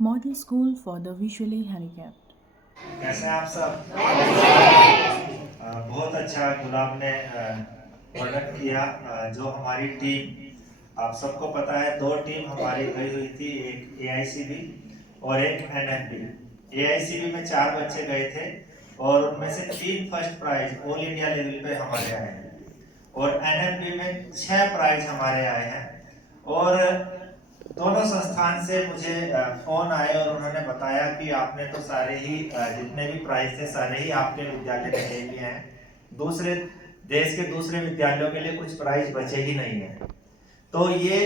Model School for the Visually Handicapped. कैसे हैं आप सब? बहुत अच्छा गुलाब ने वर्णन किया। जो हमारी टीम, आप सबको पता है, दो टीम हमारी गई हुई थी, एक एआईसीबी और एक एनएफबी। एआईसीबी में 4 बच्चे गए थे और उनमें से 3 first prize all India level पे हमारे आए हैं और एनएफबी में 6 प्राइज हमारे आए हैं। और दोनों संस्थान से मुझे फोन आए और उन्होंने बताया कि आपने तो सारे ही जितने भी प्राइज थे सारे ही आपके विद्यालय ने ले लिए हैं, दूसरे देश के दूसरे विद्यालयों के लिए कुछ प्राइज बचे ही नहीं है। तो ये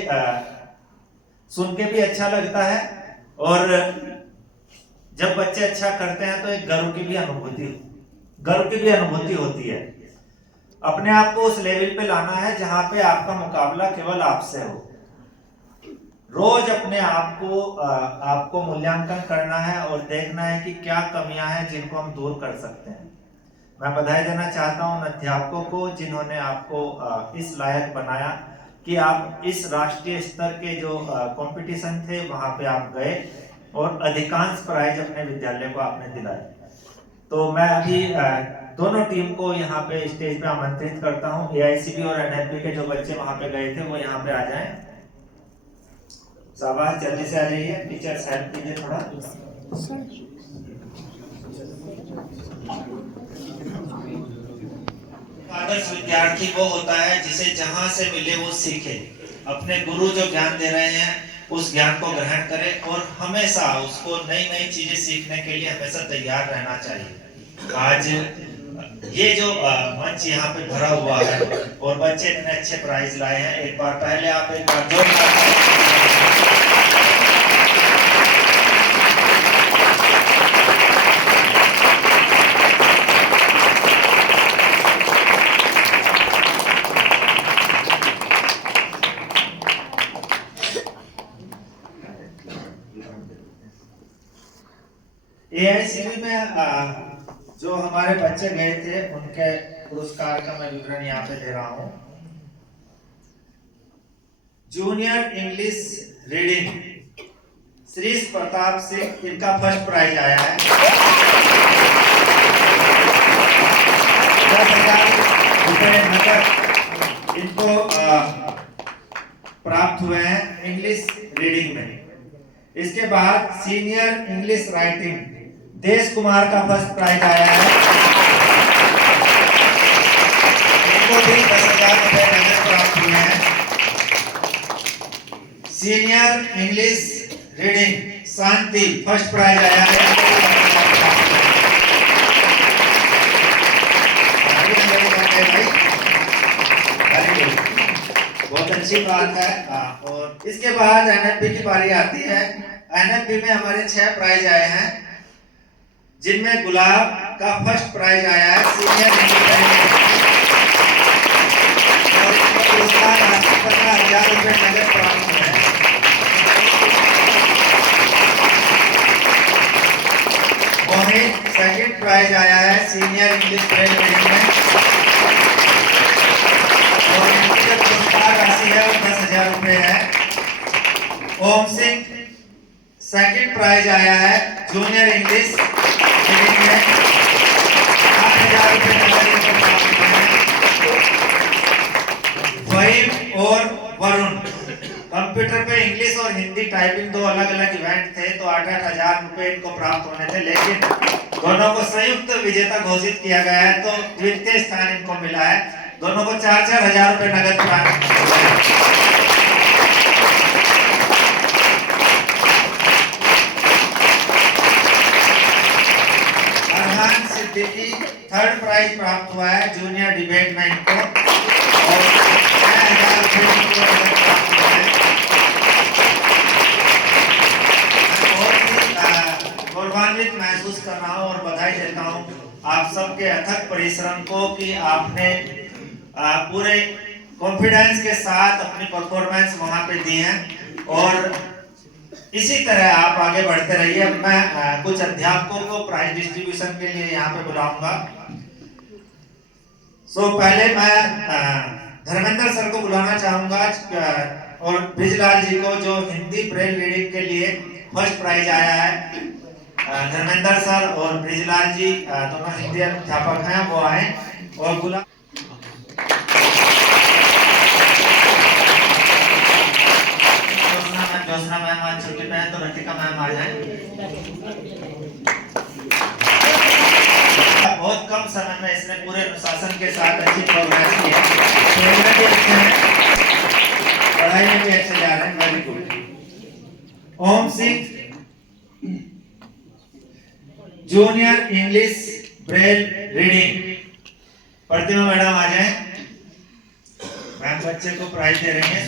सुन के भी अच्छा लगता है और जब बच्चे अच्छा करते हैं तो एक गर्व की भी अनुभूति होती है। अपने आप को उस लेवल पे लाना है जहां पे आपका मुकाबला केवल आपसे हो। रोज अपने आप को आपको मूल्यांकन करना है और देखना है कि क्या कमियां हैं जिनको हम दूर कर सकते हैं। मैं बधाई देना चाहता हूं उन अध्यापकों को जिन्होंने आपको इस लायक बनाया कि आप इस राष्ट्रीय स्तर के जो कंपटीशन थे वहां पे आप गए और अधिकांश प्राइज अपने विद्यालय को आपने दिलाए। तो मैं अभी दोनों टीम को यहाँ पे स्टेज पे आमंत्रित करता हूँ। एआईसीबी और एनएफबी के जो बच्चे वहां पे गए थे वो यहाँ पे आ जाएं। शाबाश, जल्दी से आ जाइए। टीचर्स हेल्प कीजिए थोड़ा। आदर्श विद्यार्थी वो होता है जिसे जहां से मिले वो सीखे, अपने गुरु जो ज्ञान दे रहे हैं उस ज्ञान को ग्रहण करे और हमेशा उसको नई नई चीजें सीखने के लिए हमेशा तैयार रहना चाहिए। आज ये जो मंच यहाँ पे भरा हुआ है और बच्चे इतने अच्छे प्राइज लाए हैं, एक बार पहले आप एक बार जोरदार एआईसीबी में जो हमारे बच्चे गए थे उनके पुरस्कार का मैं विवरण यहाँ पे दे रहा हूँ। Junior English reading Shri Pratap Singh, इनका फर्स्ट प्राइज आया है। 10,000 रुपए नकद इनको प्राप्त हुए हैं इंग्लिश रीडिंग में। इसके बाद सीनियर इंग्लिश राइटिंग देश कुमार का फर्स्ट प्राइज आया है। इनको भी 10,000 रुपए नकद प्राप्त हुए हैं। सीनियर इंग्लिश रीडिंग शांति फर्स्ट प्राइज आया है। बहुत अच्छी बात है। और इसके बाद एनएफबी की बारी आती है। एनएफबी में हमारे 6 प्राइज आए हैं जिनमें गुलाब का फर्स्ट प्राइज आया है सीनियर और पुरस्कार राशि 15,000 रुपए नगद प्राप्त हुए हैं। मोहित सेकंड प्राइज आया है सीनियर इंग्लिश ब्रेल रीडिंग में और इनकी जो पुरस्कार राशि है वो 10,000 रुपए है। ओम सिंह सेकंड प्राइज आया है जूनियर इंग्लिश रीडिंग में, 8,000 रुपए नगद इनको प्राप्त हुए हैं। वहीद और वरुण कंप्यूटर पे इंग्लिश और हिंदी टाइपिंग दो अलग अलग इवेंट थे तो 8,000 रुपए इनको प्राप्त होने थे, लेकिन दोनों को संयुक्त विजेता घोषित किया गया है तो द्वितीय स्थान इनको मिला है। दोनों को 4,000 रुपए नगद प्राप्त हुआ है। अरहान सिद्दीकी थर्ड प्राइज प्राप्त हुआ है जूनियर डिबेट में इनको और 6,000 रुपए इनको नगद प्राप्त हुआ है। गौरवान्वित महसूस कर रहा हूँ और बधाई देता हूँ आप सबके अथक परिश्रम को कि आपने पूरे कॉन्फिडेंस के साथ अपनी परफॉर्मेंस वहां पे दी है और इसी तरह आप आगे बढ़ते रहिए। मैं कुछ अध्यापकों को प्राइज डिस्ट्रीब्यूशन के लिए यहाँ पे बुलाऊंगा। पहले मैं धर्मेंद्र सर को बुलाना चाहूंगा और ब्रिजलाल जी को जो हिंदी ब्रेल रीडिंग के लिए फर्स्ट प्राइज आया है। धर्मेंद्र सर और ब्रिजलाल जी दोनों हिंदी अध्यापक हैं, वो आए। और गुलाब ज्योत्सना मैम आज छुट्टी पे है, तो रतिका मैम आ जाए। बहुत कम समय में इसने पूरे अनुशासन के साथ अच्छी प्रोग्रेस की है, खेल में भी अच्छे हैं, पढ़ाई में भी अच्छे जा रहे हैं। Very good. Om Singh junior English braille reading, Pratima madam आ जाए। मैम बच्चे को प्राइज दे रही है।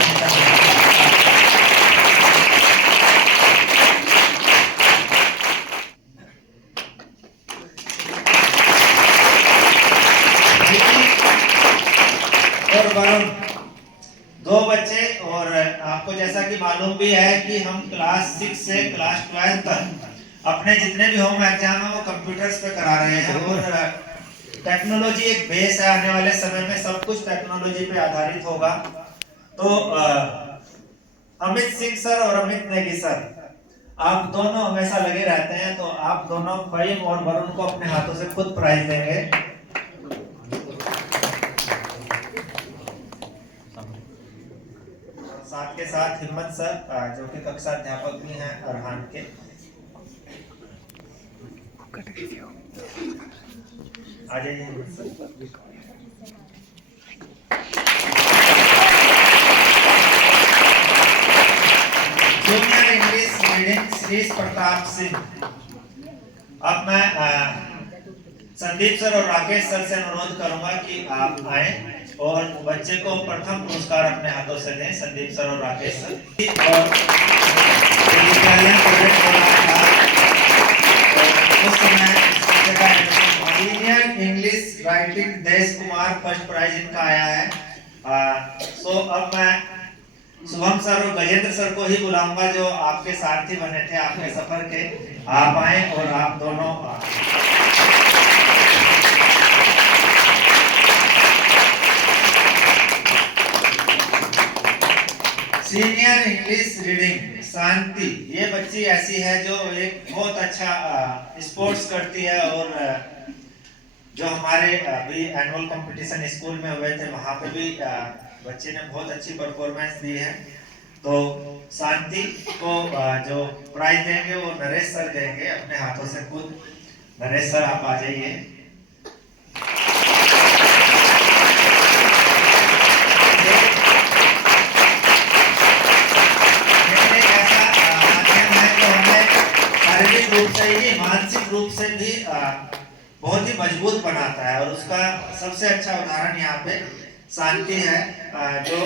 और वरुण, दो बच्चे। और आपको जैसा कि मालूम भी है कि हम क्लास 6 से क्लास 12 तक अपने जितने भी होम एग्जाम है वो कंप्यूटर्स पे करा रहे हैं। और टेक्नोलॉजी एक बेस है, आने वाले समय में सब कुछ टेक्नोलॉजी पे आधारित होगा। तो अमित सिंह सर और अमित नेगी सर, आप दोनों हमेशा लगे रहते हैं, तो आप दोनों फहीम और वरुण को अपने हाथों से खुद प्राइज देंगे। साथ के साथ हिम्मत सर जो कि कक्षा अध्यापक भी हैं अरहान के। आ जाइए हिम्मत sir. Junior English reading Shri Pratap Singh. अब मैं संदीप सर और राकेश सर से अनुरोध करूंगा कि आप आए और बच्चे को प्रथम पुरस्कार अपने हाथों से दें। संदीप सर और राकेश सर। और उस समय सीनियर इंग्लिश राइटिंग देश कुमार फर्स्ट प्राइज इनका आया है। तो अब मैं शुभम सर और गजेंद्र सर को ही बुलाऊंगा, जो आपके सारथी बने थे आपके सफर के। आप आए और आप दोनों सीनियर इंग्लिश रीडिंग शांति, ये बच्ची ऐसी है जो एक बहुत अच्छा स्पोर्ट्स करती है। और जो हमारे अभी एनुअल कंपटीशन स्कूल में हुए थे वहां पे भी बच्चे ने बहुत अच्छी परफॉर्मेंस दी है। तो शांति को जो प्राइज देंगे वो नरेश सर देंगे अपने हाथों से खुद। नरेश सर आप आ जाइए। रूप से ही मानसिक रूप से भी बहुत ही मजबूत बनाता है। और उसका सबसे अच्छा उदाहरण यहाँ पे शांति है, जो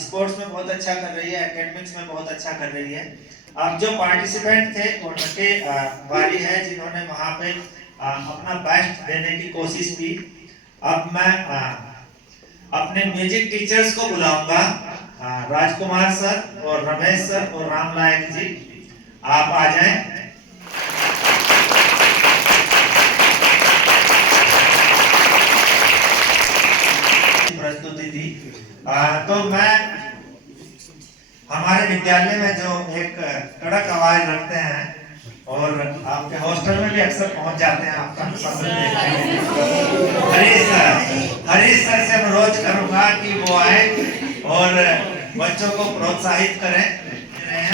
स्पोर्ट्स में बहुत अच्छा कर रही है, एकेडमिक्स में बहुत अच्छा कर रही है। अब जो पार्टिसिपेंट थे उनके बारी है जिन्होंने वहाँ पे अपना बेस्ट देने की कोशिश की। अब मैं अपने म्यूजिक टीचर्स को बुलाऊंगा, राजकुमार सर और रमेश सर और रामलायक जी, आप आ जाएं। प्रस्तुति थी। तो मैं हमारे विद्यालय में जो एक कड़क आवाज रखते हैं और आपके हॉस्टल में भी अक्सर पहुंच जाते हैं, आपका पसंद है हरीश सर से अनुरोध करूंगा कि वो आए और बच्चों को प्रोत्साहित करें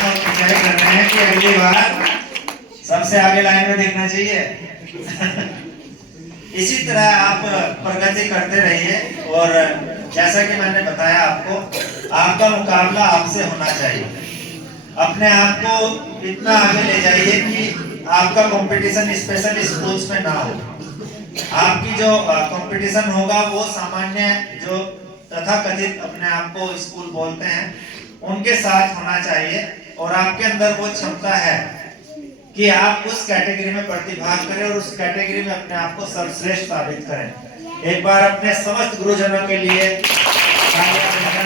और विजय कर रहे हैं कि अगली बार सबसे आगे लाइन में देखना चाहिए। इसी तरह आप प्रगति करते रहिए। और जैसा कि मैंने बताया आपको, आपका मुकाबला आपसे होना चाहिए। अपने आप को इतना आगे ले जाइए कि आपका कंपटीशन स्पेशल स्कूल्स में ना हो। आपकी जो कंपटीशन होगा वो सामान्य जो तथाकथित अपने आप को स्कूल बोलते हैं उनके साथ होना चाहिए। और आपके अंदर वो क्षमता है कि आप उस कैटेगरी में प्रतिभाग करें और उस कैटेगरी में अपने आप को सर्वश्रेष्ठ साबित करें। एक बार अपने समस्त गुरुजनों के लिए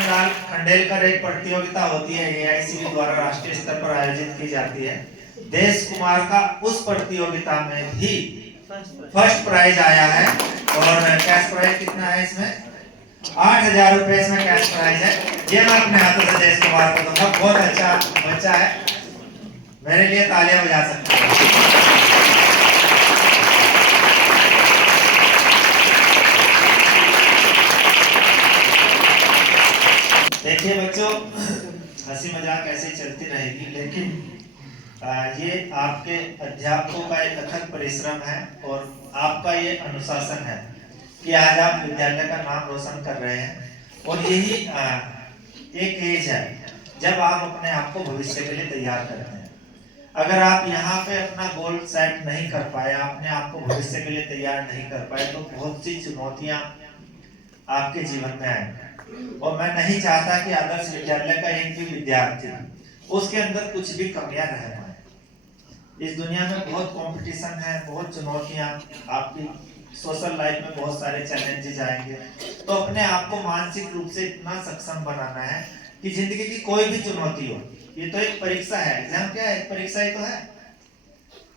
लाल खंडेलकर एक प्रतियोगिता होती है, AICB द्वारा राष्ट्रीय स्तर पर आयोजित की जाती है। देश कुमार का उस प्रतियोगिता में भी फर्स्ट प्राइज आया है। और कैश प्राइज कितना है इसमें? 8,000 रुपए इसमें कैश प्राइज है। ये मैं अपने हाथों से देश कुमार को दूंगा। बहुत अच्छा बच्चा है, मेरे लिए तालियां बजा सकते हैं। देखिए बच्चों, हंसी मजाक ऐसे चलती रहेगी, लेकिन ये आपके अध्यापकों का एक अथक परिश्रम है और आपका ये अनुशासन है कि आज आप विद्यालय का नाम रोशन कर रहे हैं। और यही एक एज है जब आप अपने आप को भविष्य के लिए तैयार करते हैं। अगर आप यहाँ पे अपना गोल सेट नहीं कर पाए, अपने आप को भविष्य के लिए तैयार नहीं कर पाए, तो बहुत सी चुनौतियां आपके जीवन में आएंगी। और मैं नहीं चाहता कि आदर्श विद्यालय का एक भी विद्यार्थी उसके अंदर कुछ भी कमियां रह पाए। इस दुनिया में बहुत कंपटीशन है, बहुत चुनौतियां, आपकी सोशल लाइफ में बहुत सारे चैलेंजेस आएंगे। तो अपने आप को मानसिक रूप से इतना सक्षम बनाना है कि जिंदगी की कोई भी चुनौती हो, ये तो एक परीक्षा है। एग्जाम क्या है? एक परीक्षा ही तो है।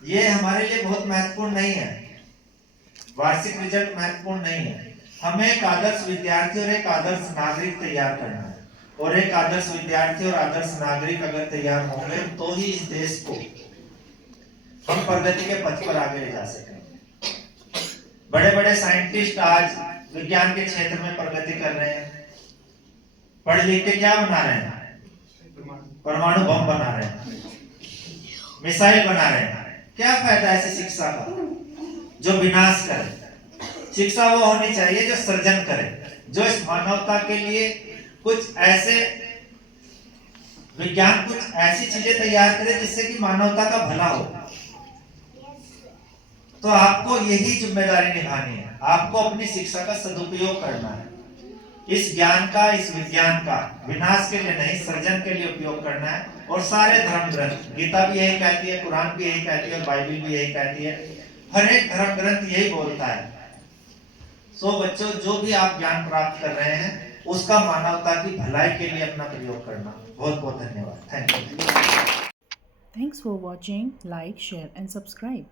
ये हमारे लिए बहुत महत्वपूर्ण नहीं है, वार्षिक रिजल्ट महत्वपूर्ण नहीं है। हमें एक आदर्श विद्यार्थी और एक आदर्श नागरिक तैयार करना है। और एक आदर्श विद्यार्थी और आदर्श नागरिक अगर तैयार होंगे तो ही इस देश को हम प्रगति के पथ पर आगे ले जा सकेंगे। बड़े बड़े साइंटिस्ट आज विज्ञान के क्षेत्र में प्रगति कर रहे हैं। पढ़ लिख के क्या बना रहे हैं? परमाणु बम बना रहे हैं, मिसाइल बना रहे हैं। क्या फायदा ऐसी शिक्षा का जो विनाश करे? शिक्षा वो होनी चाहिए जो सृजन करे, जो इस मानवता के लिए कुछ ऐसे विज्ञान, कुछ ऐसी चीजें तैयार करे जिससे कि मानवता का भला हो। तो आपको यही जिम्मेदारी निभानी है। आपको अपनी शिक्षा का सदुपयोग करना है। इस ज्ञान का, इस विज्ञान का विनाश के लिए नहीं, सृजन के लिए उपयोग करना है। और सारे धर्म ग्रंथ, गीता भी यही कहती है, कुरान भी यही कहती है, और बाइबल भी यही कहती है। हर एक धर्म ग्रंथ यही बोलता है। सो बच्चों, जो भी आप ज्ञान प्राप्त कर रहे हैं उसका मानवता की भलाई के लिए अपना प्रयोग करना। बहुत बहुत धन्यवाद। Thank you. Thanks for watching. Like, share and subscribe.